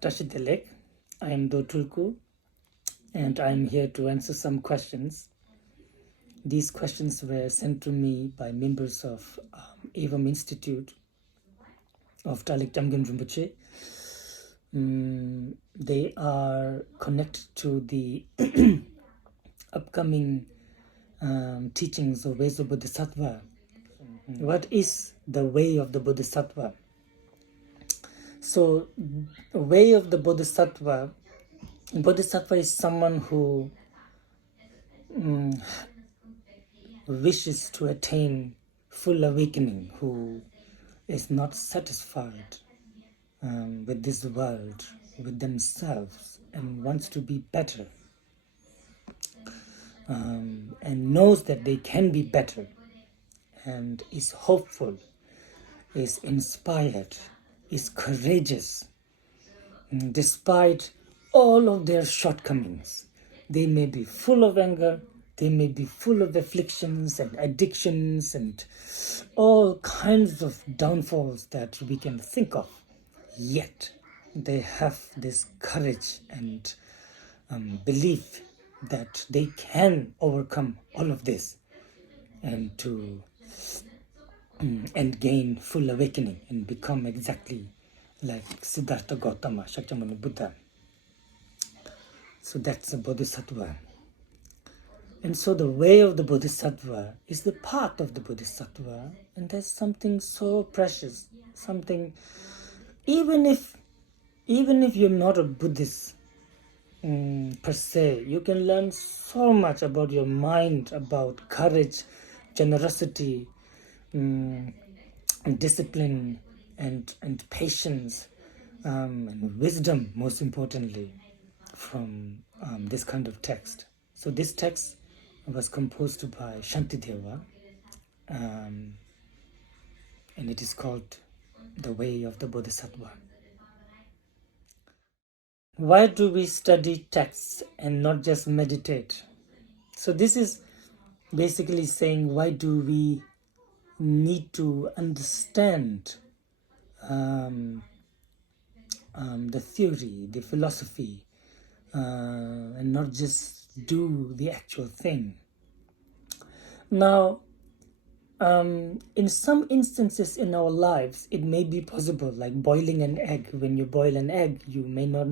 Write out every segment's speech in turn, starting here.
Tashidelek. I am Do Tulku, and I am here to answer some questions. These questions were sent to me by members of E-Vam Institute of Talik Tamgen Rinpoche. They are connected to the upcoming teachings of ways of Bodhisattva. What is the way of the Bodhisattva? So, the way of the Bodhisattva is someone who wishes to attain full awakening, who is not satisfied with this world, with themselves, and wants to be better, and knows that they can be better, and is hopeful, is inspired, is courageous, despite all of their shortcomings. They may be full of anger, they may be full of afflictions and addictions and all kinds of downfalls that we can think of. Yet they have this courage and belief that they can overcome all of this and gain full awakening and become exactly like Siddhartha Gautama, Shakyamuni Buddha. So that's the Bodhisattva. And so the way of the Bodhisattva is the path of the Bodhisattva, and there's something so precious, something, even if you're not a Buddhist per se, you can learn so much about your mind, about courage, generosity, and discipline, and patience, and wisdom, most importantly, from this kind of text. So this text was composed by Shantideva, and it is called The Way of the Bodhisattva. Why do we study texts and not just meditate? So this is basically saying, why do we need to understand the theory, the philosophy, and not just do the actual thing? Now, in some instances in our lives, it may be possible, like boiling an egg. When you boil an egg, you may not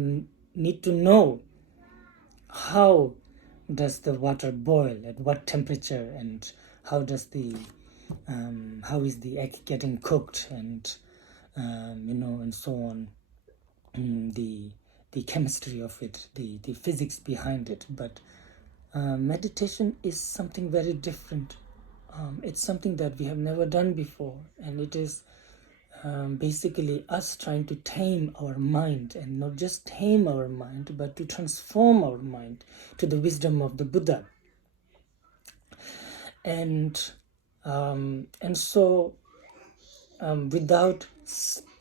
need to know how does the water boil, at what temperature, and how does how is the egg getting cooked, and and so on. The chemistry of it, the physics behind it. But meditation is something very different. It's something that we have never done before, and it is basically us trying to tame our mind, and not just tame our mind, but to transform our mind to the wisdom of the Buddha. And so without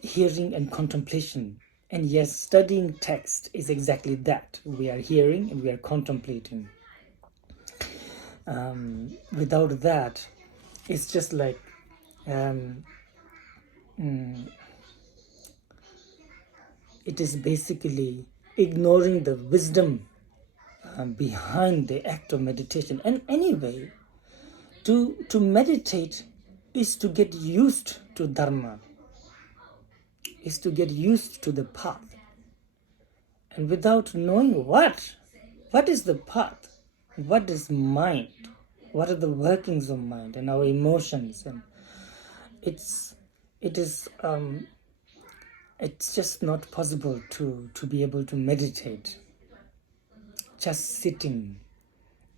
hearing and contemplation, and yes, studying text is exactly that. We are hearing and we are contemplating. Without that, it's just like it is basically ignoring the wisdom behind the act of meditation. And anyway, to meditate is to get used to Dharma, is to get used to the path. And without knowing what is the path, what is mind, what are the workings of mind and our emotions, and it's just not possible to be able to meditate. Just sitting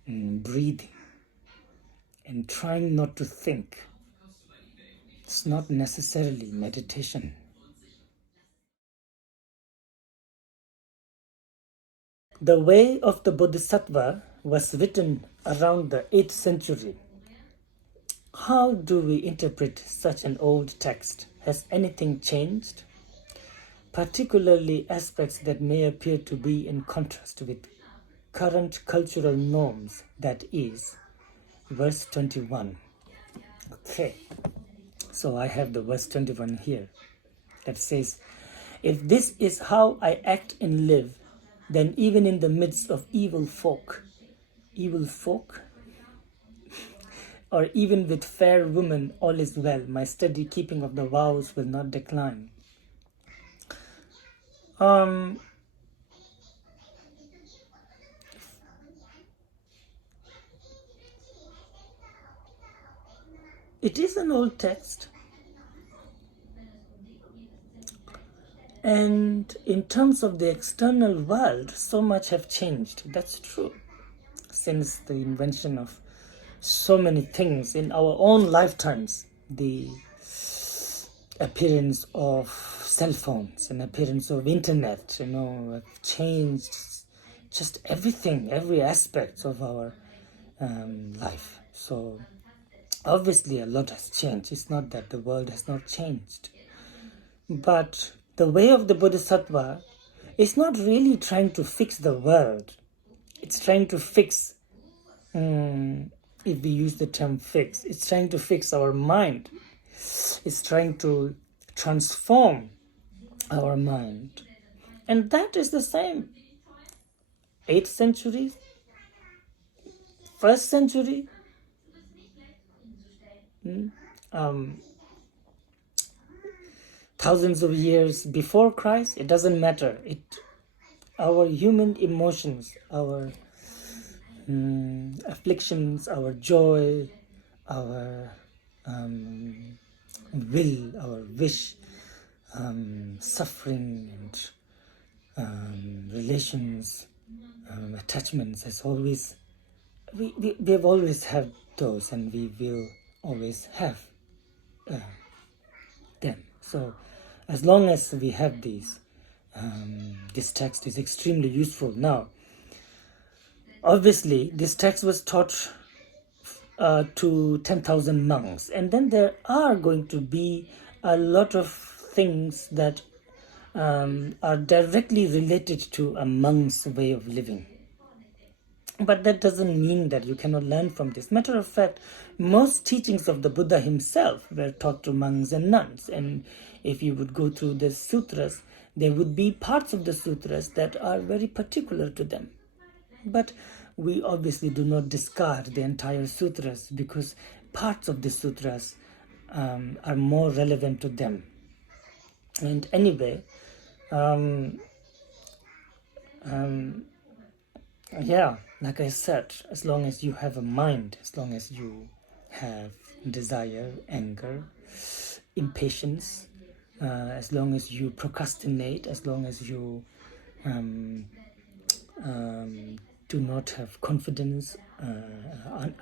and breathing and trying not to think, it's not necessarily meditation. The Way of the Bodhisattva was written around the 8th century. How do we interpret such an old text? Has anything changed? Particularly aspects that may appear to be in contrast with current cultural norms, that is, verse 21. Okay, so I have the verse 21 here that says, If this is how I act and live, then even in the midst of evil folk, or even with fair women, all is well. My steady keeping of the vows will not decline. It is an old text. And in terms of the external world, so much have changed. That's true. Since the invention of so many things in our own lifetimes, the appearance of cell phones and appearance of internet, have changed just everything, every aspect of our life. So obviously a lot has changed. It's not that the world has not changed. But the way of the Bodhisattva is not really trying to fix the world. It's trying to fix, if we use the term fix, it's trying to fix our mind. It's trying to transform our mind. And that is the same. 8th century, 1st century, thousands of years before Christ, it doesn't matter. Our human emotions, our afflictions, our joy, our will, our wish, suffering and relations, attachments, as always, we've always had those, and we will always have them. So as long as we have these, this text is extremely useful. Now, obviously, this text was taught to 10,000 monks, and then there are going to be a lot of things that are directly related to a monk's way of living. But that doesn't mean that you cannot learn from this. Matter of fact, most teachings of the Buddha himself were taught to monks and nuns. And if you would go through the sutras, there would be parts of the sutras that are very particular to them. But we obviously do not discard the entire sutras, because parts of the sutras are more relevant to them. And anyway, yeah, like I said, as long as you have a mind, as long as you have desire, anger, impatience, as long as you procrastinate, as long as you do not have confidence,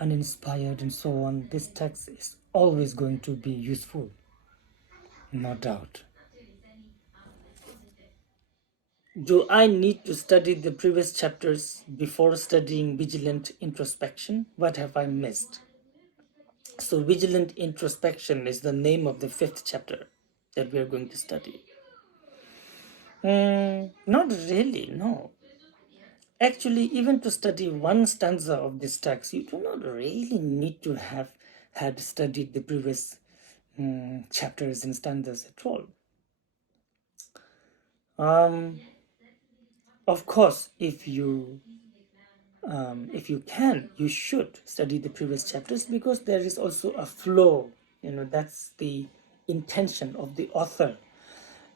uninspired and so on, this text is always going to be useful, no doubt. Do I need to study the previous chapters before studying Vigilant Introspection? What have I missed? So Vigilant Introspection is the name of the 5th chapter that we are going to study. Not really, no. Actually, even to study one stanza of this text, you do not really need to have had studied the previous chapters and stanzas at all. Of course, if you can, you should study the previous chapters, because there is also a flow. That's the intention of the author,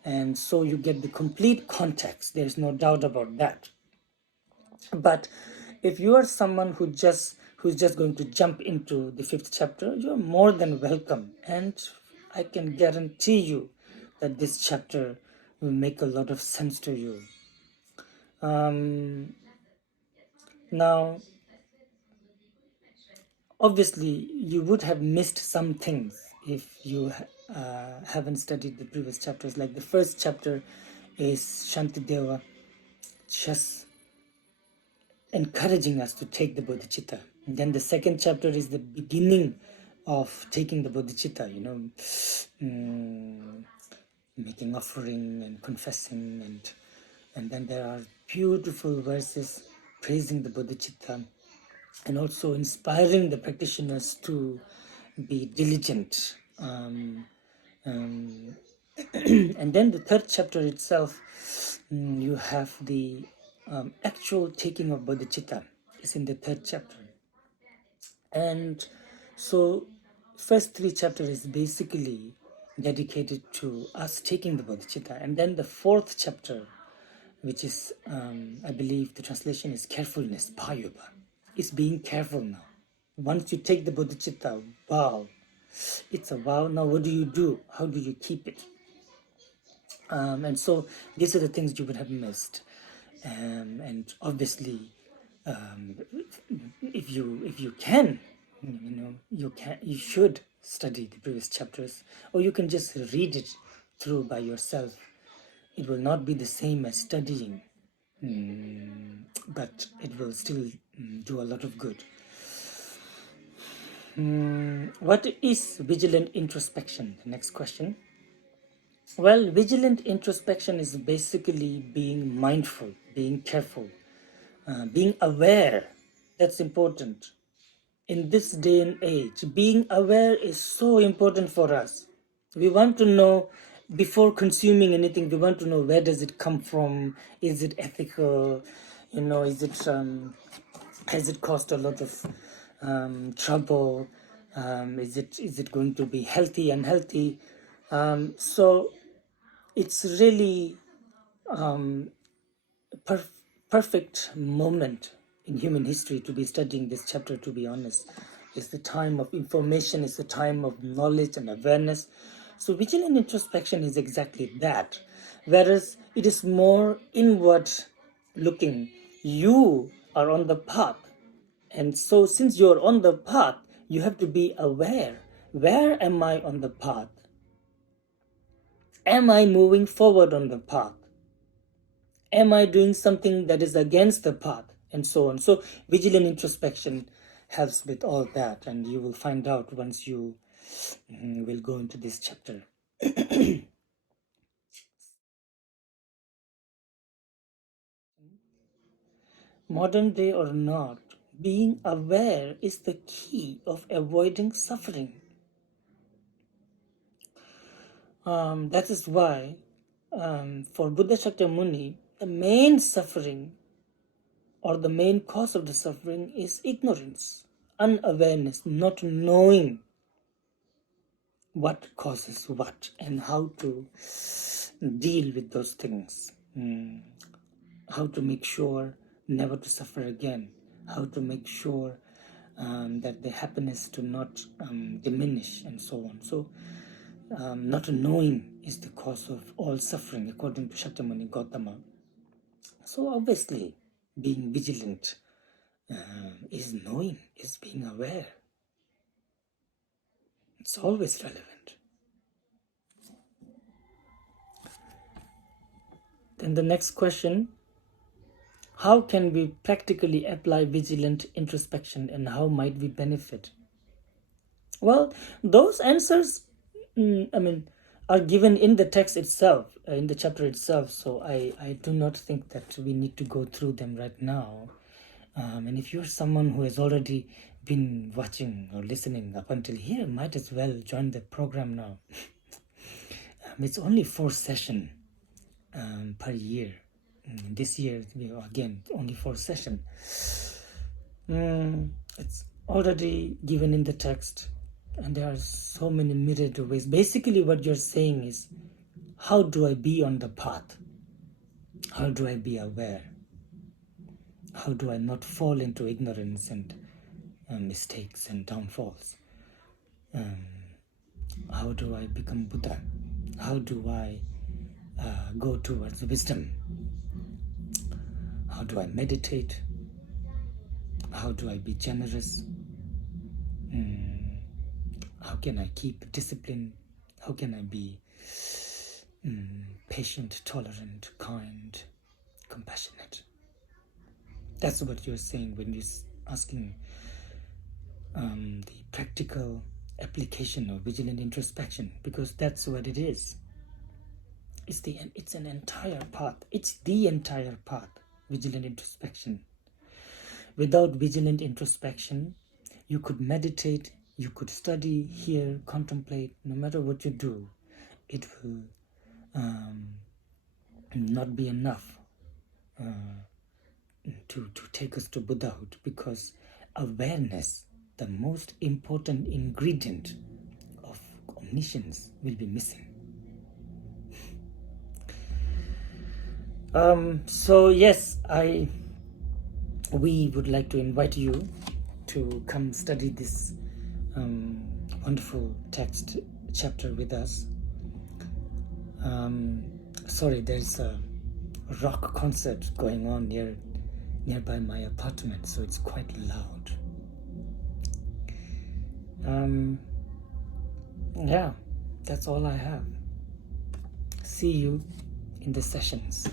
and so you get the complete context. There's no doubt about that. But if you are someone who's just going to jump into the 5th chapter, you're more than welcome, and I can guarantee you that this chapter will make a lot of sense to you. Now, obviously, you would have missed some things if you haven't studied the previous chapters. Like the first chapter is Shantideva just encouraging us to take the bodhicitta. And then the second chapter is the beginning of taking the bodhicitta, making offering and confessing, and then there are beautiful verses praising the bodhicitta, and also inspiring the practitioners to be diligent And then the third chapter itself, you have the actual taking of bodhicitta is in the third chapter. And so first three chapters is basically dedicated to us taking the bodhicitta. And then the fourth chapter, which is, I believe the translation is carefulness, payuba, is being careful now. Once you take the bodhicitta, wow, it's a wow. Now what do you do? How do you keep it? And so these are the things you would have missed. And obviously, if you can, you should study the previous chapters, or you can just read it through by yourself. It will not be the same as studying, but it will still do a lot of good. What is vigilant introspection? The next question. Well, vigilant introspection is basically being mindful, being careful, being aware. That's important. In this day and age, being aware is so important for us. We want to know, before consuming anything, we want to know where does it come from? Is it ethical? Is it has it caused a lot of trouble? Is it going to be healthy, unhealthy? So it's really perfect moment in human history to be studying this chapter, to be honest. It's the time of information, it's the time of knowledge and awareness. So vigilant introspection is exactly that. Whereas it is more inward looking. You are on the path. And so since you're on the path, you have to be aware. Where am I on the path? Am I moving forward on the path? Am I doing something that is against the path? And so on. So vigilant introspection helps with all that, and you will find out once you will go into this chapter. Modern day or not, being aware is the key of avoiding suffering. That is why for Buddha Shakyamuni, the main suffering or the main cause of the suffering is ignorance, unawareness, not knowing what causes what and how to deal with those things, how to make sure never to suffer again, how to make sure that the happiness do not diminish, and so on. So not knowing is the cause of all suffering, according to Shakyamuni Gautama. So obviously, being vigilant is knowing, is being aware. It's always relevant. Then the next question, how can we practically apply vigilant introspection and how might we benefit? Well, those answers, are given in the text itself, in the chapter itself. So I do not think that we need to go through them right now. And if you're someone who has already been watching or listening up until here, might as well join the program now. It's only 4 sessions per year. This year, again, only 4 sessions. It's already given in the text, and there are so many myriad ways. Basically, what you're saying is, how do I be on the path? How do I be aware? How do I not fall into ignorance and mistakes and downfalls? How do I become Buddha? How do I go towards wisdom? How do I meditate? How do I be generous? How can I keep discipline? How can I be patient, tolerant, kind, compassionate? That's what you're saying when you're asking the practical application of vigilant introspection, because that's what it is. It's an entire path. It's the entire path, vigilant introspection. Without vigilant introspection, you could meditate, you could study, hear, contemplate. No matter what you do, it will not be enough to take us to Buddhahood, because awareness, the most important ingredient of omniscience, will be missing. So yes, we would like to invite you to come study this wonderful text chapter with us. Sorry, there's a rock concert going on nearby my apartment, so it's quite loud. Yeah, that's all I have. See you in the sessions.